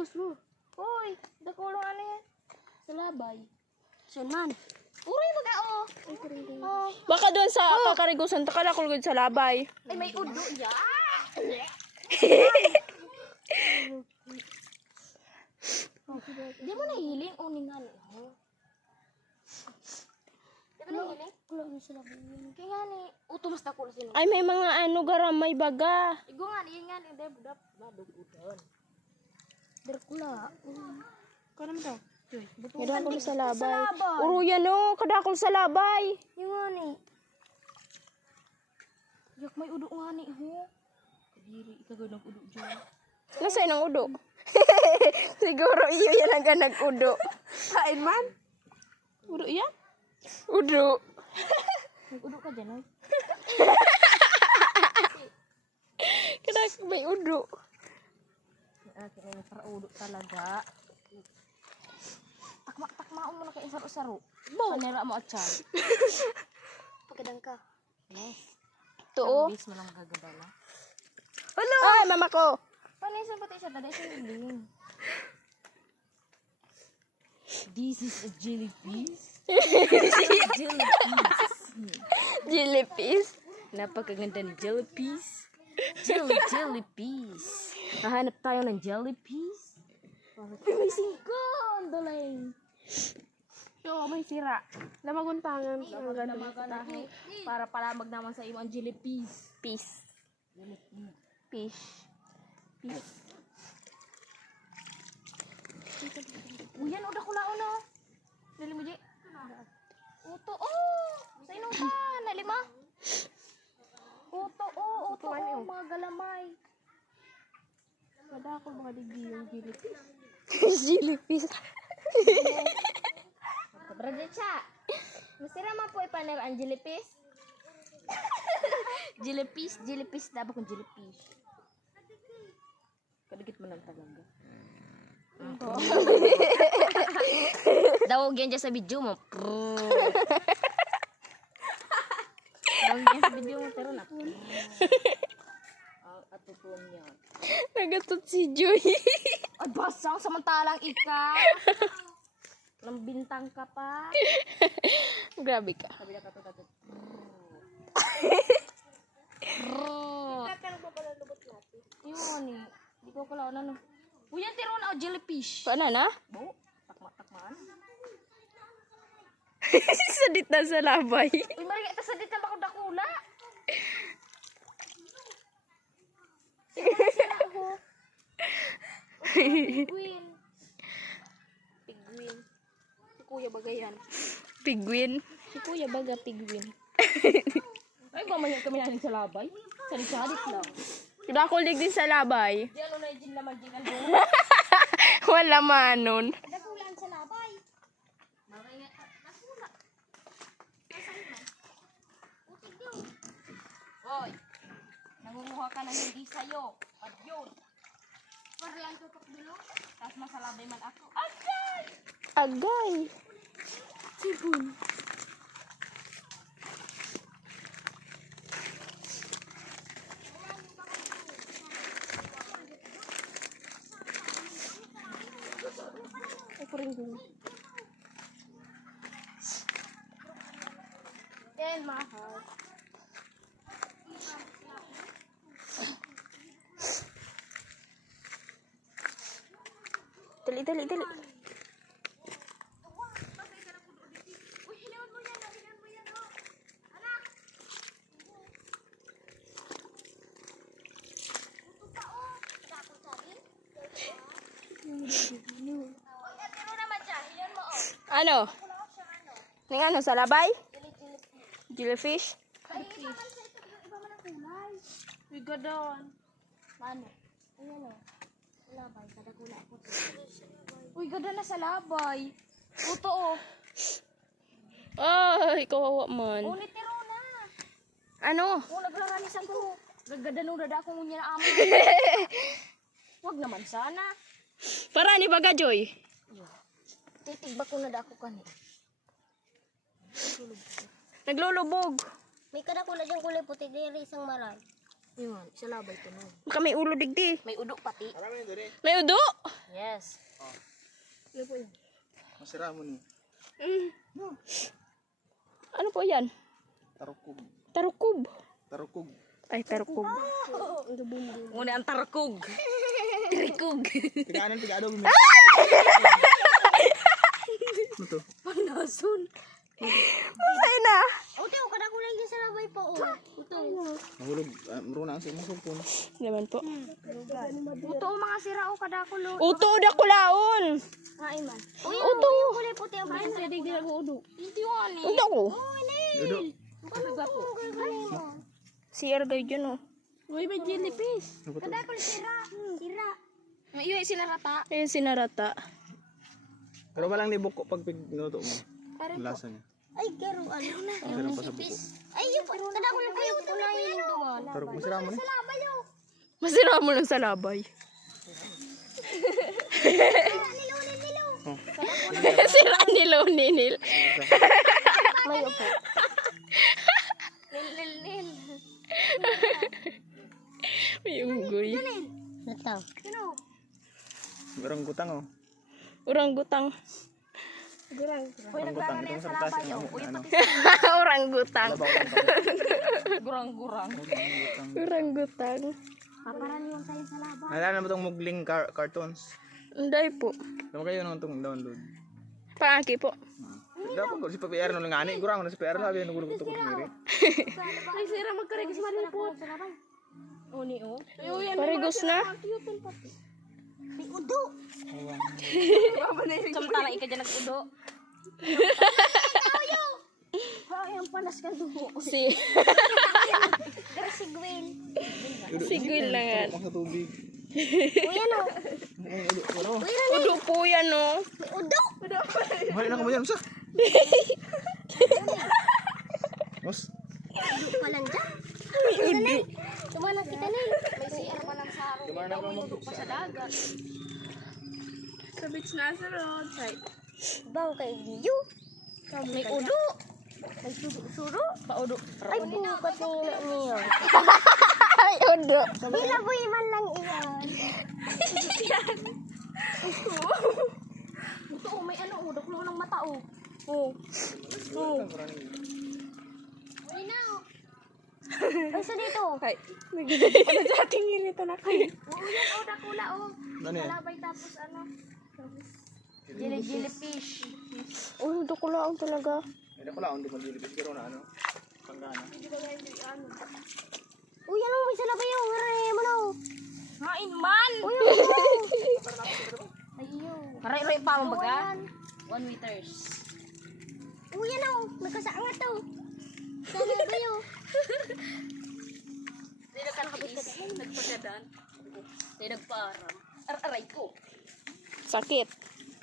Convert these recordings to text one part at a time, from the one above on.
Sus mo. Hoy, dakulong ano yan? Salabay. Sunan. Uray magao. Oh. Baka doon sa kakarigusan takalakol gud sa labay. Ay may udo ya. Di mo nahiling uningan. Di mo nahiling? Kulo ni sila buyan. Kaya nga ni utumas na ko sino. Ay may mga ano garamay baga. Igo nga ni nga ni dai budap madugudan. Berkula. Kanam daw. Kadakol sa labay. Uruyan no, kadakol sa labay. Yung nga ni. Yak may udo nga ni ho. Kadiri ikaw nag-udo dyan. Nasa inang udo. Siguro iyo yan ang nag-udo. Kain man? Udo yan? Udo. Nag-udo ka dyan oy. Kadak may udo. Akin ay para udo talaga. Takma mo na kay saro-saro. Panira mo atyan. Pagkadang ka. Yes. Tuo. Bis mo lang gagadala. Ay, mama ko. Panay sa pati siya tada siya hiling. This is a jellyfish. Jellyfish. Napakaganda ng jellyfish. Jellyfish. Nahanap tayo ng jellyfish. May singkon! Dalay. Yo, may sira. Lamaguntangan. Para palamag naman sa iyo ang jellyfish. Peace. Fish. Uyan, udah ko lao no. Dali mo, Ji. Uto, oh! Sa inong ka? Nalima? Uto, mga galamay. Wala ako mga digdi yung jellyfish. Jellyfish. Brother Cha, masira man po ipaner ang jellyfish? Jellyfish, dapat kong jellyfish. Kadikit mo lang talaga. Dawag yan dyan sa video mo. Dawag yan sa video mo, pero na. Ang atupon yan. Nagatot si Joy. Ay, basang samantalang ikaw. Lambintang ka pa. Grabe ka. Sabi na katut-katut. Yun eh. Di ko kala ano. Uy, yan tiro na jellyfish. Paano na? Bo, takma-takmaan. Sadit na sa labay. Uy, maring ito sa dito na bakong dakula. Sira ako. Pigwin. Si Kuya Bagayan. Pigwin. Si Kuya Baga Pigwin. Ay, mamaya kami nanin sa labay. Salit-salit lang. Dakulig din sa labay. Di ano na yung laman din ang Wala manon. Dakulan sa labay. Hoy, nangunguha ka ng hindi sa'yo. At yun. Para lang tutok dulo. Tapos masalabay man ako. Agay! Agay. Sipon. Ako rin din. Yan, mahal. Dali. Ano? Ning ano sa labay? Jellyfish? Uy, gadon. Ano? Ayan o. Labay. Kadakula ako to. Uy, gadon na sa labay. Uto, oh. Ay, kawawa man. Ulit tiro na. Ano? Kung naglaranis ako. Gagada nung dada akong ngunya na amo. Wag naman sana. Para ni Baga Joy. Titigba ko na dako kani. Naglulubog. May kadakula dyan kulay puti. Dili isang maray. Yun, isa labay to no. Baka may ulo digdi. May udo pati. Marami nito rin. May udo? Yes. Ano po yun? Masira mo ni. Ano po yan? Tarukog. Tarukub. Tarukog. Ay, tarukub. Muna ang tarkog. Tarkog. Tigaan ng tigaado. Ano to? Panasun. Masay na. Uto, kada ko lang yung sa labay po. Uto. Mahulog. Maruna ang simong supon. Naman po. Uto, mga sira o kada ko lo. Uto da kulaon. Ay man. Uto. Yung kulay puti ang bayan. Pwede din ako udo. Hindi wala. Uto ko. Dudo. Si Ergay dyan oh. Uy, may jellyfish. Ano ba to? Kada ko sira. Sira. May sinarata. Ayun sinarata. Pero walang nibuko pag pignuto mo. Ang lasa niya. Ay, garo ano na. Masarap pa sa buko. Ay, yung kada ko lang kayo kulay yung duman. Tarukog. Masira mo ni. Labay oh. Masira mo lang sa labay. Sira nilo ninil. May upo. Nil. May unggoy. Ito. Merong gutang oh. Urang-gutang. Merong gutang. Ito masarap kasi ng ano. Urang-gutang. Labaw lang kami. Gurang-gurang. Gutang. Urang-gutang. Paparan yung tayo sa labay. Naalala mo itong mugling cartoons? Unday po. Naman kayo nung itong download. Paaki po. Dapat ko si PR no langani. Gurang na si PR labi nung gulog tukot ngiri. Ay, sira magkarigis man po. Sa labay. Uni o. Parigos na. May udo. Samtala ika dyan nag-udo. Ay, ang panas ka dugo. Si Pero si Gwen. Sigil lang yan. Ang sa tubig. Uy, ano? Ano? Udo po yan oh. May udo. Mahal na ka mo yan. Sa? Mas? Udo pala dyan. Udo. Tumanak kita na eh. May CR pa lang sa araw. Gumana ka mo Pa sa dagat. Sa beach na sa roadside. Bang kay Giyo. May udo. May suro. Paudo. Ay, bukat nila niyo. Ay, udo. Nilaboy man lang iyan. Ito oh, may ano, udo ko ng mata oh. Uy na. Ay, sa dito. Ay, ano sa ating nilito na kayo? Oo, yan. O, dakula o. Ano yan? Labay tapos ano. Jellyfish. Oh, udo ko lang talaga. Hindi ko lang. Hindi mo dilipis. Pero na ano. Panggana. Uy, ano, may salabay o. Hooray mo na o. Hain man! Uy, ano. Ayaw. Maray-ray pa mo baga? 1 meters. Uy, ano. Nagkasaangat o. Salabay o. Hindi na ka nakabis. Nagpagadaan. Hindi nagparang. Aray ko. Sakit.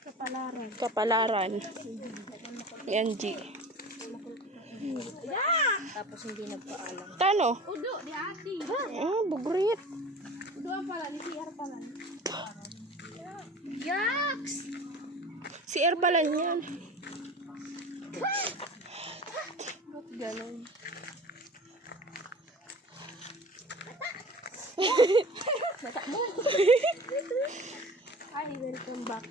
Kapalaran. Kapalaran. Yan, G. Tapos hindi nagpaalam. Tano? Udo, di ati. Bugrit. Udo ang pala, ni CR pala. Yaks! Si Erbalan yan. Ganon. Ay, welcome back.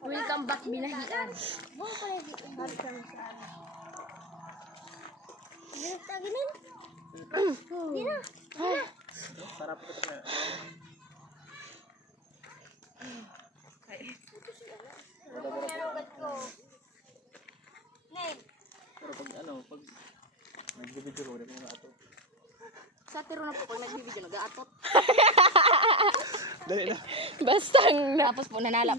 Welcome back binahian. Wow, pala dito. Harap kami sa ano. Ganit na ganit. Hindi na. Sarap ko ito. Nanugat ko. Ned. Pero pag ano. Pag nagbibidyo ko. Hindi ko nga ato. Sa tiro na po pag nagbibideo nag-aatot. Dali na. Basta na. Tapos po nanala